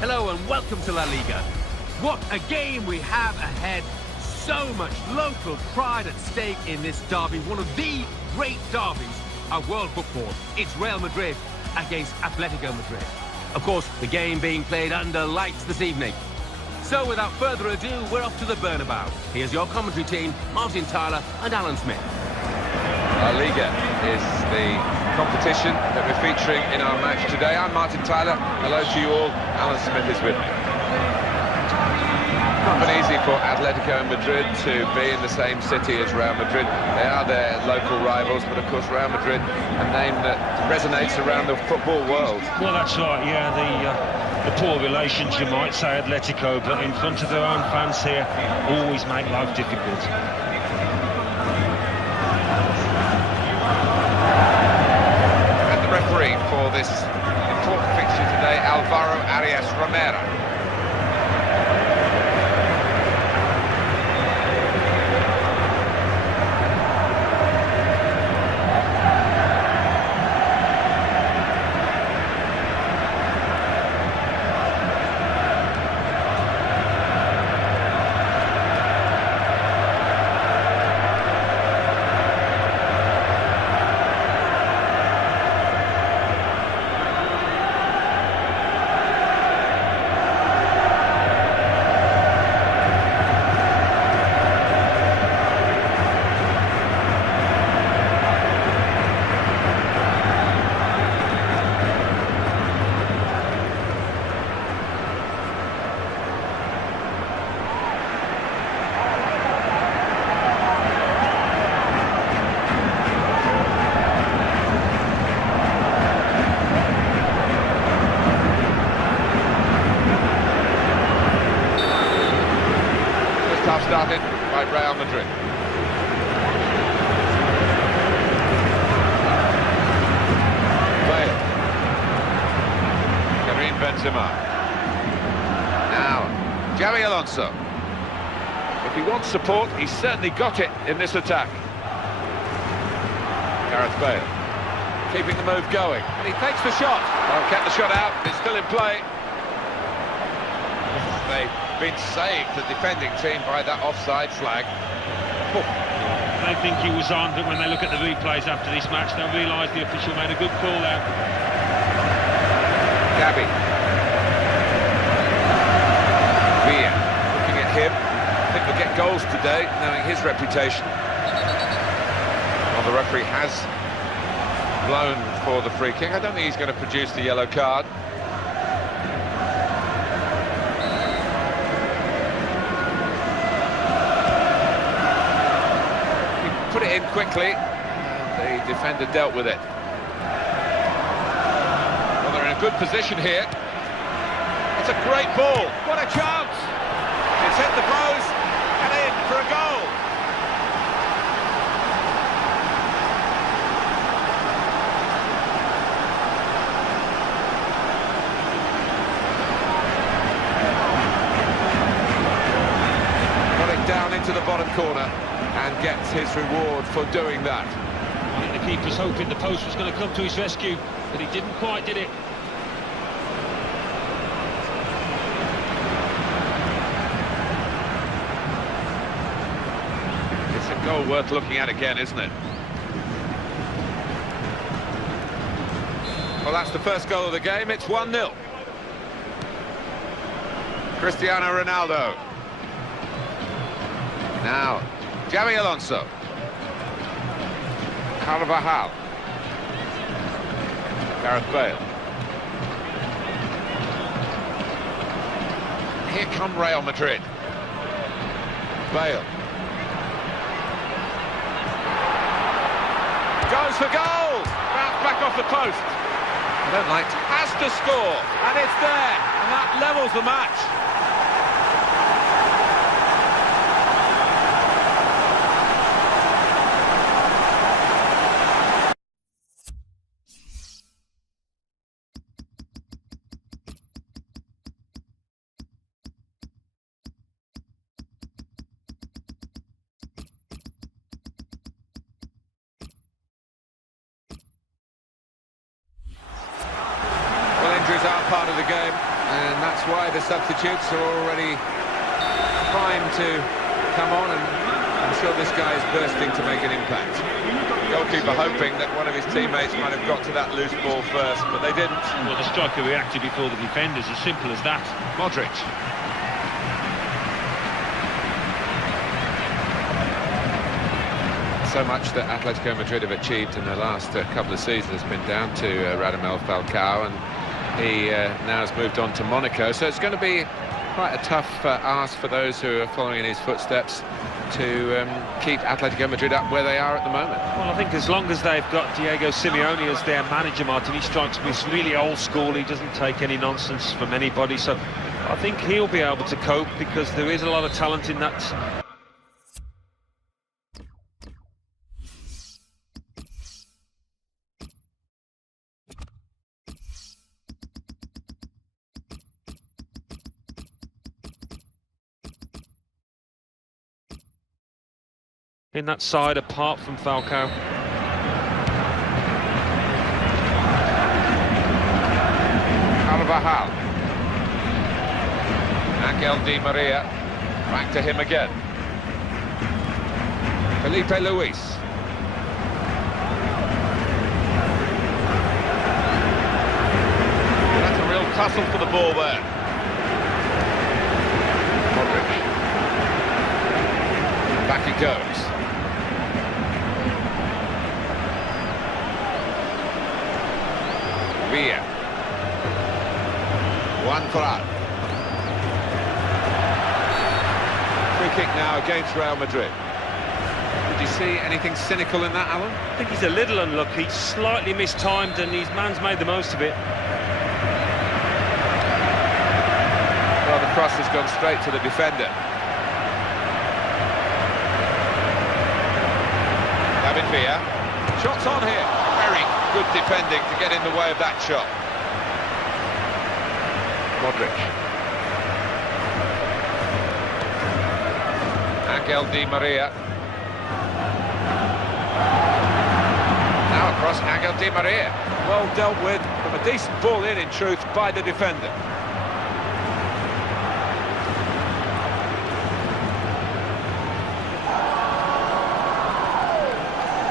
Hello and welcome to La Liga. What a game we have ahead. So much local pride at stake in this derby. One of the great derbies of world football. It's Real Madrid against Athletico Madrid. Of course, the game being played under lights this evening. So without further ado, we're off to the Bernabeu. Here's your commentary team, Martin Tyler and Alan Smith. La Liga is the competition that we're featuring in our match today. I'm Martin Tyler. Hello to you all. Alan Smith is with me. Not been easy for Atletico Madrid to be in the same city as Real Madrid. They are their local rivals, but of course Real Madrid, a name that resonates around the football world. Well, that's right, yeah, the poor relations, you might say, Atletico, but in front of their own fans here, always make life difficult. Referee for this important fixture today, Alvaro Arias Romero. Started by Real Madrid. Bale. Karim Benzema. Now, Xabi Alonso. If he wants support, he's certainly got it in this attack. Gareth Bale. Keeping the move going. And he takes the shot. Well, kept the shot out, it's still in play. They've been saved, the defending team, by that offside flag. Oh. They think he was on, but when they look at the replays after this match, they'll realise the official made a good call there. Gabi. Villa. Looking at him. I think we'll get goals today, knowing his reputation. Well, the referee has blown for the free kick. I don't think he's going to produce the yellow card. Put it in quickly, and the defender dealt with it. Well, they're in a good position here. It's a great ball. What a chance! It's hit the post and in for a goal. Got it down into the bottom corner and gets his reward for doing that. I think the keeper's hoping the post was going to come to his rescue, but he didn't quite, did it? It's a goal worth looking at again, isn't it? Well, that's the first goal of the game. It's 1-0. Cristiano Ronaldo. Now, Xabi Alonso. Carvajal. Gareth Bale. Here come Real Madrid. Bale. Goes for goal! Bounce back off the post. I don't like to. Has to score, and it's there, and that levels the match. Injuries are part of the game. and that's why the substitutes are already primed to come on, and I'm sure this guy is bursting to make an impact. Goalkeeper hoping that one of his teammates might have got to that loose ball first, but they didn't. Well, the striker reacted before the defenders, as simple as that. Modric. So much that Atletico Madrid have achieved in the last couple of seasons has been down to Radamel Falcao, and he now has moved on to Monaco, so it's going to be quite a tough ask for those who are following in his footsteps to keep Atletico Madrid up where they are at the moment. Well, I think as long as they've got Diego Simeone as their manager, Martin, he strikes me as really old school. He doesn't take any nonsense from anybody, so I think he'll be able to cope, because there is a lot of talent in that. In that side, apart from Falcao. Carvajal. Angel Di Maria. Back to him again. Felipe Luis. That's a real tussle for the ball there. Modric. Back he goes. Villa. One for out. Free kick now against Real Madrid. Did you see anything cynical in that, Alan? I think he's a little unlucky, slightly mistimed, and his man's made the most of it. Well, the cross has gone straight to the defender. David Villa. Shots on here. Very good defending to get in the way of that shot. Modric. Angel Di Maria. Now across Angel Di Maria. Well dealt with, from a decent ball in truth, by the defender.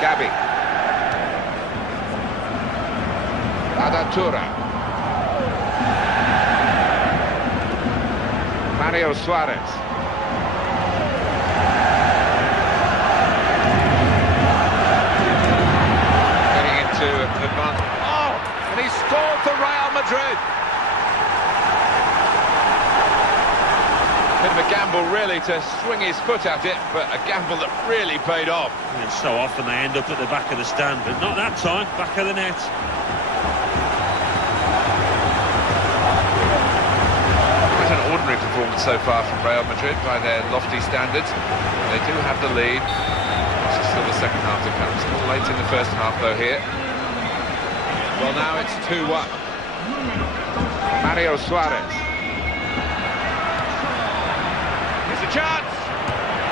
Gabi. Adatura. Mario Suarez. Getting into an advance. Oh! And he scored for Real Madrid. Bit of a gamble, really, to swing his foot at it, but a gamble that really paid off. And so often they end up at the back of the stand, but not that time, back of the net. Ordinary performance so far from Real Madrid by their lofty standards. They do have the lead. It's still the second half to come. Still late in the first half though here. Well, now it's 2-1. Mario Suarez. Here's a chance.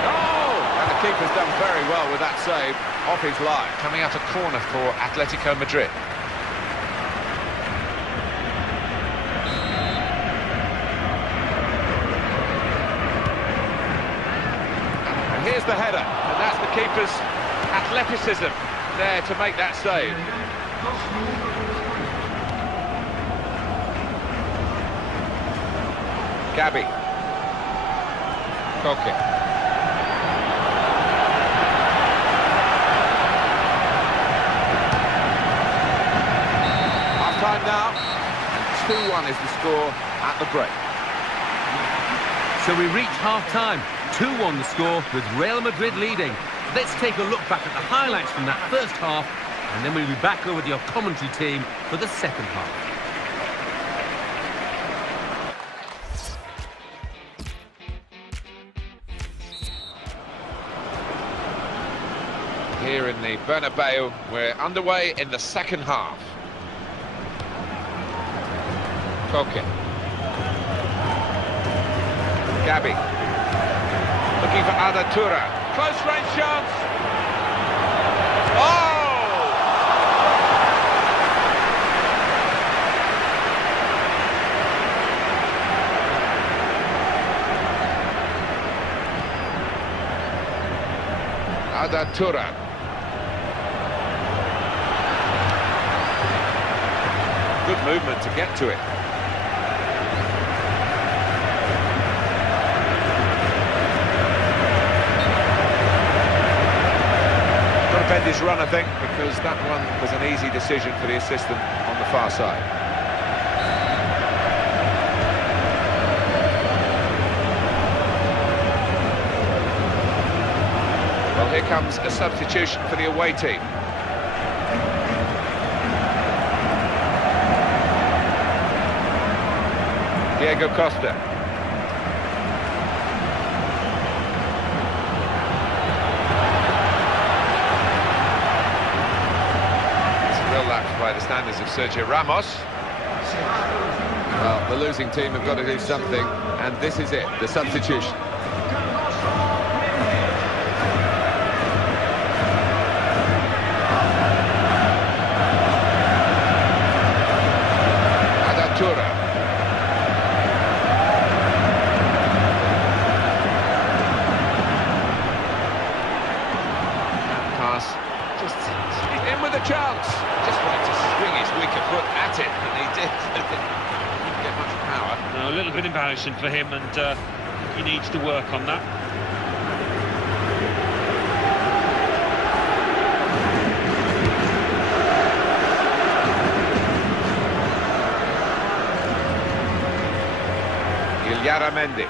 Oh! And the keeper's done very well with that save off his line. Coming out a corner for Athletico Madrid. Here's the header, and that's the keeper's athleticism there to make that save. Gabi. Koke. Half-time now, and 2-1 is the score at the break. So we reach half-time. 2-1 the score, with Real Madrid leading. Let's take a look back at the highlights from that first half, and then we'll be back over with your commentary team for the second half. Here in the Bernabeu, we're underway in the second half. Koke. Gabi. Looking for Adatura. Close range chance. Oh! Turan. Good movement to get to it. Got to bend his run, I think, because that one was an easy decision for the assistant on the far side. Well, here comes a substitution for the away team. Diego Costa. It's a real lapse by the standards of Sergio Ramos. Well, the losing team have got to do something, and this is it, the substitution. Chance. Just wanted to swing his weaker foot at it, and he did. Didn't get much power. No, a little bit embarrassing for him, and he needs to work on that. Illaramendi.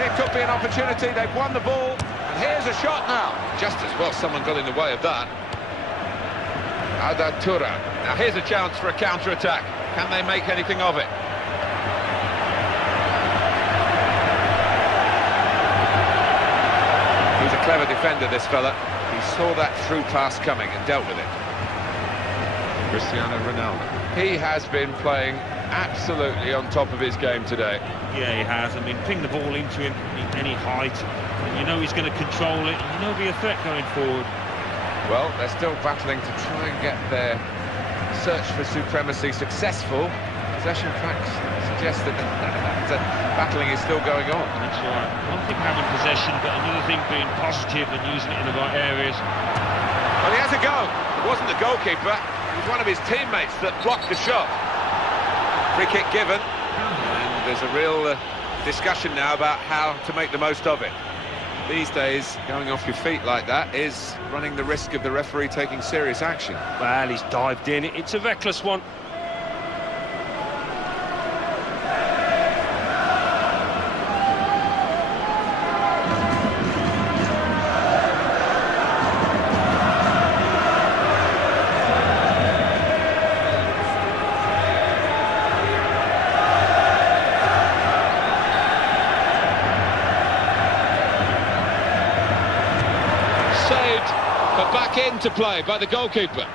It could be an opportunity, they've won the ball, and here's a shot now. Just as well someone got in the way of that. Turan. Now here's a chance for a counter-attack. Can they make anything of it? He's a clever defender, this fella. He saw that through pass coming and dealt with it. Cristiano Ronaldo. He has been playing absolutely on top of his game today. Yeah, he has. I mean, ping the ball into him at any height, and you know he's going to control it, and you know he'll be a threat going forward. Well, they're still battling to try and get their search for supremacy successful. Possession facts suggest that battling is still going on. That's right. One thing having possession, but another thing being positive and using it in the right areas. Well, he has a go. It wasn't the goalkeeper. It was one of his teammates that blocked the shot. Free kick given, and there's a real discussion now about how to make the most of it. These days, going off your feet like that is running the risk of the referee taking serious action. Well, he's dived in. It's a reckless one. But back into play by the goalkeeper.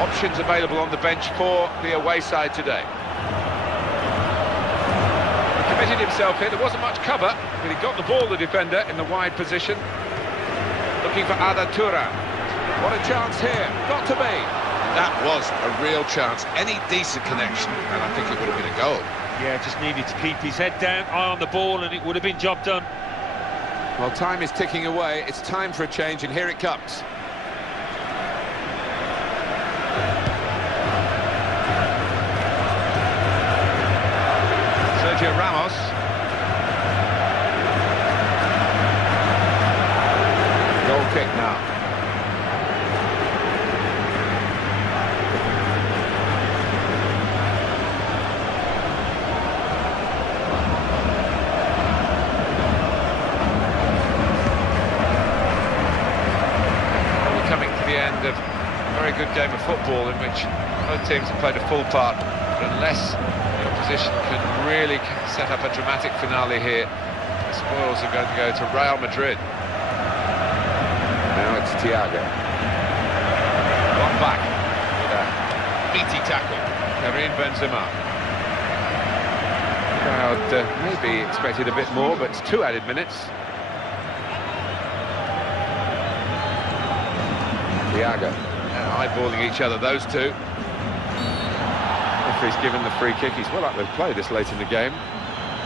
Options available on the bench for the away side today. He committed himself here. There wasn't much cover, but he got the ball, the defender, in the wide position. Looking for Turan. What a chance here. Got to be. That was a real chance. Any decent connection, and I think it would have been a goal. Yeah, just needed to keep his head down, eye on the ball, and it would have been job done. Well, time is ticking away. It's time for a change, and here it comes. Sergio Ramos. Goal kick now. We're coming to the end of a very good game of football in which both teams have played a full part, but unless the opposition can really set up a dramatic finale here, the spoils are going to go to Real Madrid. Now it's Thiago. back with a meaty tackle. Karim Benzema. Crowd maybe expected a bit more, but it's 2 added minutes. Thiago. Eyeballing each other, those two. If he's given the free kick, he's well up with play this late in the game.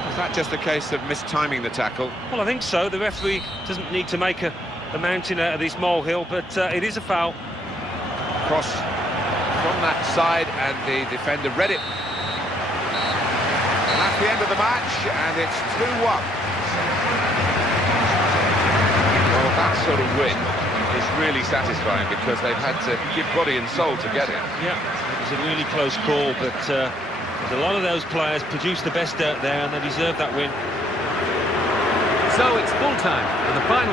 Is that just a case of mistiming the tackle? Well, I think so. The referee doesn't need to make a mountain out of this molehill, but it is a foul. Cross from that side, and the defender read it. And that's the end of the match, and it's 2-1. Well, that sort of win is really satisfying because they've had to give body and soul to get it. Yeah, it was a really close call, but a lot of those players produced the best out there, and they deserve that win. So it's full time for the final.